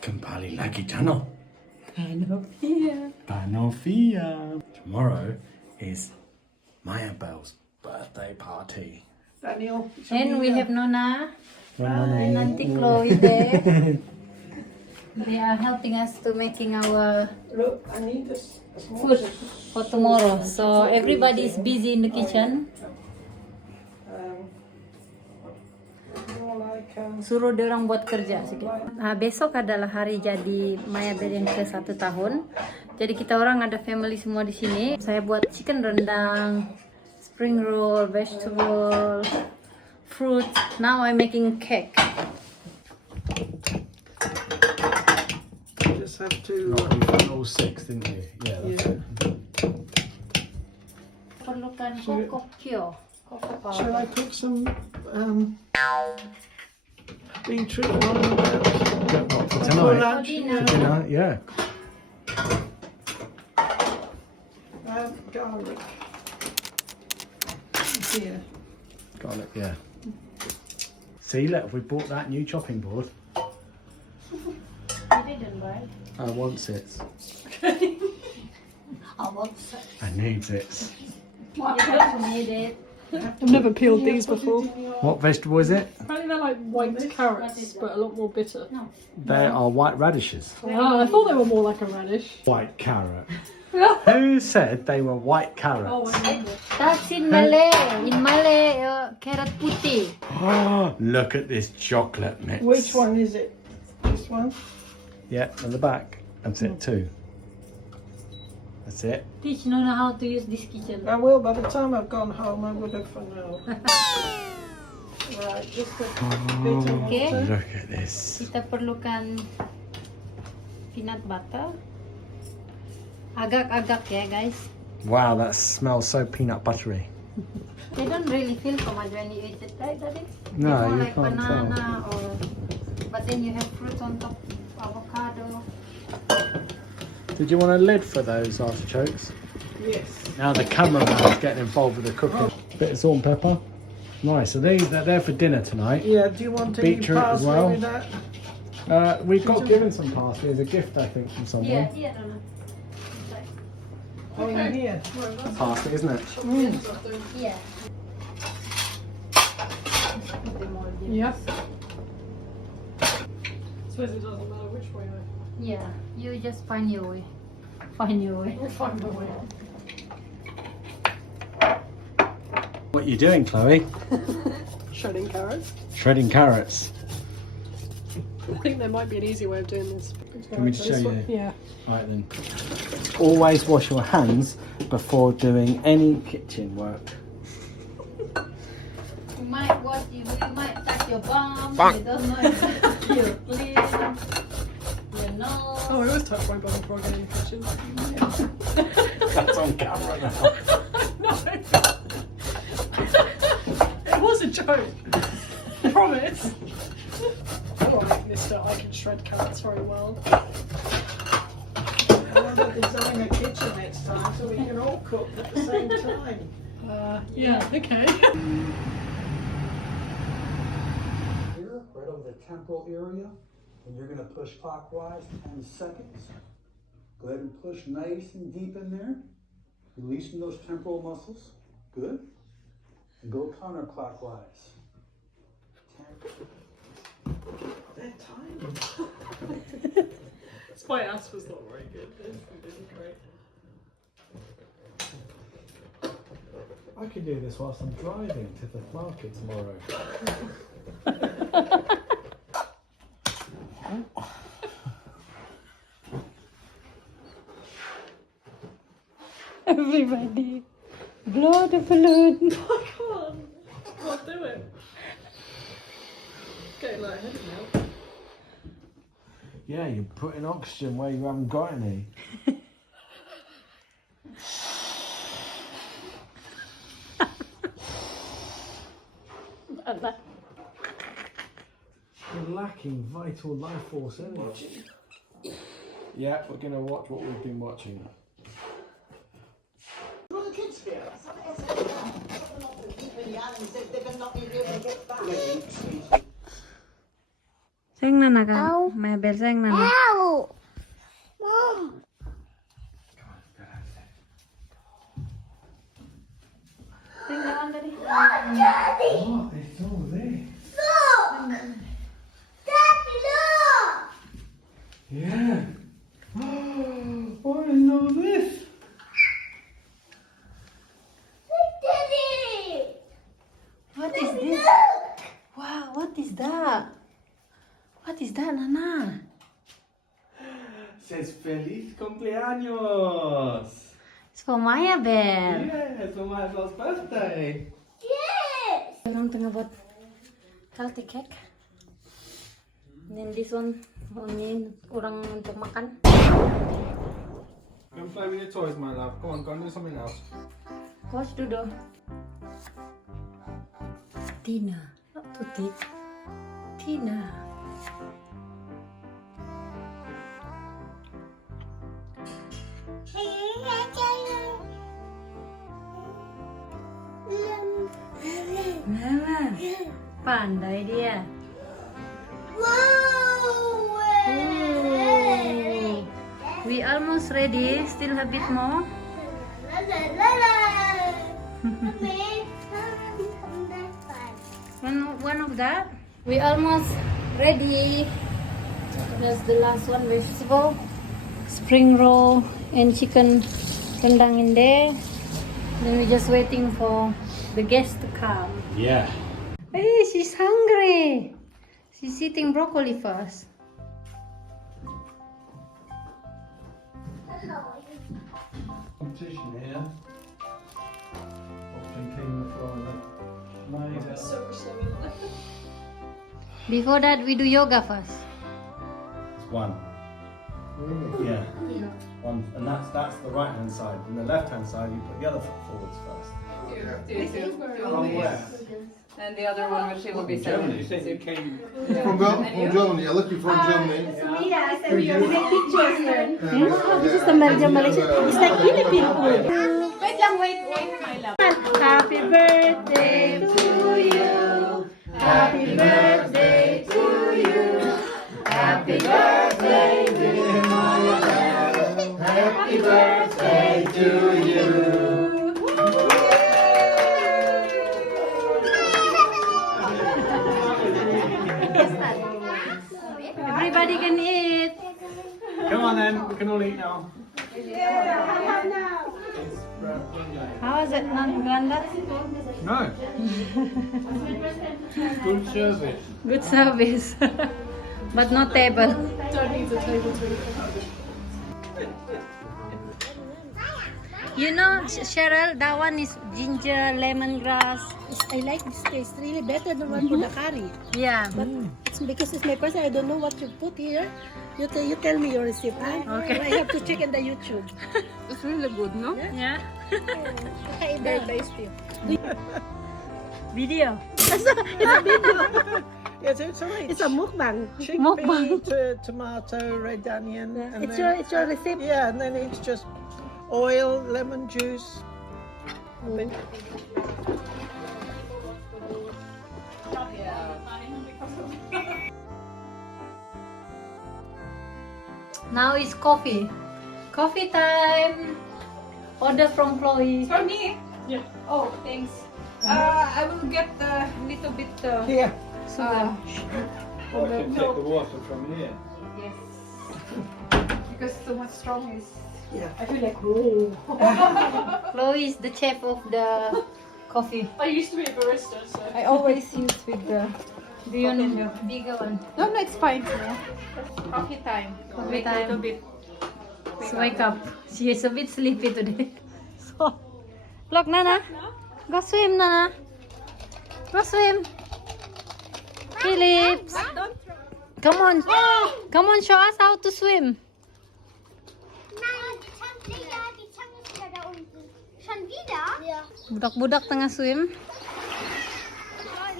Kembali lagi channel. Danofia. Danofia. Tomorrow is Mayabel's birthday party. Daniel. And we have Nona Nona. and Auntie Chloe there. They are helping us to making our Look, I need this food for tomorrow. So everybody is busy in the kitchen. Suruh dia orang buat kerja sedikit. Besok adalah hari jadi Mayabel yang ke 1 tahun. Jadi kita orang ada family semua di sini. Saya buat chicken rendang, spring roll, vegetable, fruit. Now I'm making cake. Just have to. You've done all 6, didn't you? Yeah, that's it. Perlukan kokokyo. Shall I put some beetroot on What, for for tonight? lunch? dinner. For dinner, yeah. Garlic. Here. Garlic, yeah. See, look, we bought that new chopping board. You didn't buy. I wants it. I want it. I needs it. You don't need it. I've never peeled these before. What vegetable is it? Apparently they're like white carrots, but a lot more bitter. They are white radishes. Oh, I thought they were more like a radish. White carrot. Who said they were white carrots? That's in Malay. In Malay, carrot putih. Look at this chocolate mix. Which one is it? This one? Yeah, on the back. That's it too. That's it. Teach Nona how to use this kitchen. I will. By the time I've gone home, I would have for now. Right, just a bit of Okay. water. Look at this. Kita perlukan peanut butter. Agak-agak ya guys. Wow, that smells so peanut buttery. They don't really feel so much when you eat it, right, Daddy? No, More you like can't banana or, but then you have fruit on top, avocado. Did you want a lid for those artichokes? Yes. Now the cameraman's getting involved with the cooking. Bit of salt and pepper. Nice. So they're there for dinner tonight. Yeah. Do you want any Beetroot as parsley well. with that? We've got given some parsley as a gift, I think, from someone. Yeah, Nona. Oh, in here. Parsley, isn't it? Yeah. Yes. Suppose it doesn't matter which way I. Yeah, you just find your way. Find your way. We'll find my way. What are you doing, Chloe? Shredding carrots. Shredding carrots. I think there might be an easy way of doing this. Can we just show you? Yeah. Alright then. Always wash your hands before doing any kitchen work. You might you might touch your bum. You don't know if you're clean. You know. Oh, I always touch my bum before I get in the kitchen. That's on camera now. No. It was a joke. I promise. I don't make this stuff. I can shred carrots very well. I want to design a kitchen next time so we can all cook at the same time. Yeah, okay. Here, right over the temporal area, and you're going to push clockwise 10 seconds. Go ahead and push nice and deep in there, releasing those temporal muscles. Good. And go counterclockwise. 10. That time. My ass was not very good. It didn't great. I could do this whilst I'm driving to the market tomorrow. Everybody, blow the balloon. I can't do it. Getting lightheaded now. Yeah, you're putting oxygen where you haven't got any. You're lacking vital life force energy. Yeah, we're going to watch what we've been watching. Well, the kids here. They're not be able to get back. Sayang Nana kan? Mayabel sayang Nana. Tinggalan tadi. Oh, it's all there. Yeah. Oh, I didn't know this. What is this? Wow, what is that? What is that, Nana? Says Feliz cumpleaños. It's for Mayabel. Yeah, it's for Mayabel's birthday. Orang tengah buat healthy cake. Then this one ini orang untuk makan. Go and play with your toys, my love. Go on, go and do something else. Coach Dudo. Tina, not Tuti. Tina. Mama, pandai dia. Ooh. We almost ready. Still a bit more. One of that. We almost ready. That's the last one. Vegetable, spring roll, and chicken rendang in there. Then we're just waiting for the guests to come. Yeah. Hey, she's hungry. She's eating broccoli first. Competition here. Often clean the floor and then Before that, we do yoga first. One. Yeah. One, and that's the right hand side. And the left hand side, you put the other foot forwards first. From where? And the other one will be Germany. You said you came. From Germany. I look you from Germany. Yeah, I said you make pictures here. This is the Belgium Malaysia. It's like Philippine food. Wait, my love. Happy birthday to you. Happy birthday to you. Happy birthday, dear Mayabel. Happy birthday to you. Everybody can eat. Come on then, we can all eat now. How is it, Glenda? No. Good service. Good service. But no table. Don't need a table to eat. You know, Cheryl, that one is ginger, lemongrass. I like this taste. Really better than one for the curry. Yeah. But it's because it's my first time. I don't know what to put here. You tell me your recipe. Okay. I have to check in the YouTube. It's really good, no? Yeah. Very tasty. Video. It's a video. Yes, it's alright. It's a mukbang. Chickpea, tomato, red onion. And It's then, your recipe. yeah, and then it's just oil, lemon juice. Now it's coffee. Coffee time. Order from Chloe. For me? Yeah. Oh, thanks. I will get a little bit. Here. I can take the water from here. Yes. Because too much strong is. I feel like, oh. Chloe is the chef of the coffee. I used to be a barista, so. I always use with the. Do you know the bigger one? No, it's fine. Coffee time. Coffee Wait a time. little bit. So wake up. She is a bit sleepy today. So, look, Nana. Go swim, Nana. Go swim. Phillips. Come on. Come on, show us how to swim. Budak-budak tengah swim.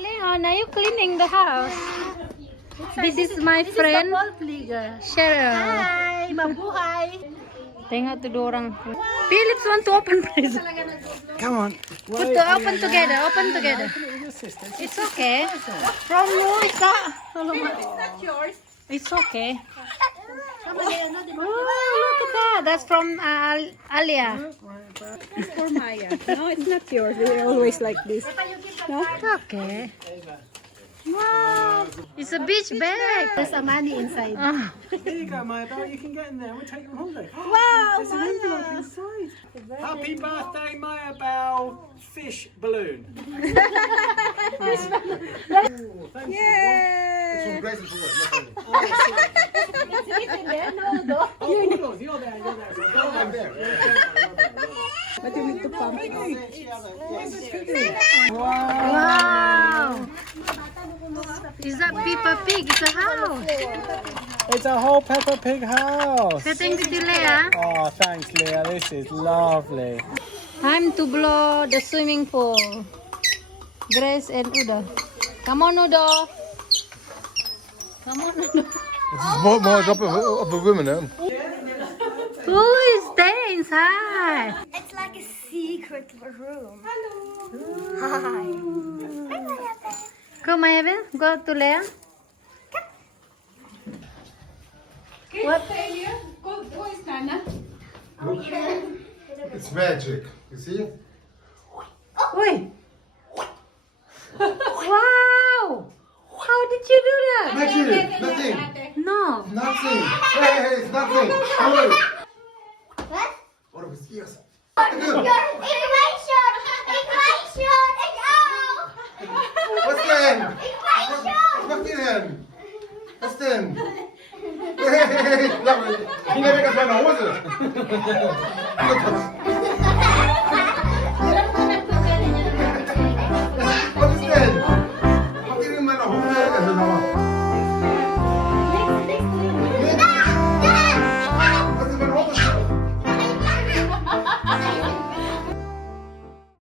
Leon, are you cleaning the house? This is my friend Cheryl. Hi, mabuhay. Tengok tu dua orang. Phillips want to open present. Come on. Put to open together. Open together. sister. It's okay. From who is that? It's not yours. It's okay. Oh, look at that. That's from Alia. It's for Maya. No, it's not yours. They're always like this. No? Okay. Wow. It's a beach bag. There's a money inside. Ah. Here you go, Mayabel. You can get in there. We'll take you on holiday. Wow, There's an envelope inside. Happy birthday, Mayabel. Fish balloon. It's from Grace for what? Oh, hold on. You're there. Go I'm there. But you need to pump. Wow. Is that Peppa Pig? It's a house. It's a whole Peppa Pig house. Say thank you to Leah. Oh, thanks, Leah. This is lovely. Time to blow the swimming pool. Grace and Udo. Come on, Udo. Come on, Udo. More drop of a woman, huh? Who is there inside? It's like a secret room. Hi. Go, Mayabel. Go to Leah. What? Stay here. Go is Nana. It's magic. You see? Wait. Wow. How did you do that? Magic! Nothing! No. Nothing! Hey, it's nothing! Hold it! What of his ears? What's that? What's denn? Was denn? Hey, lass mal. Kinder weg aus meiner Hose!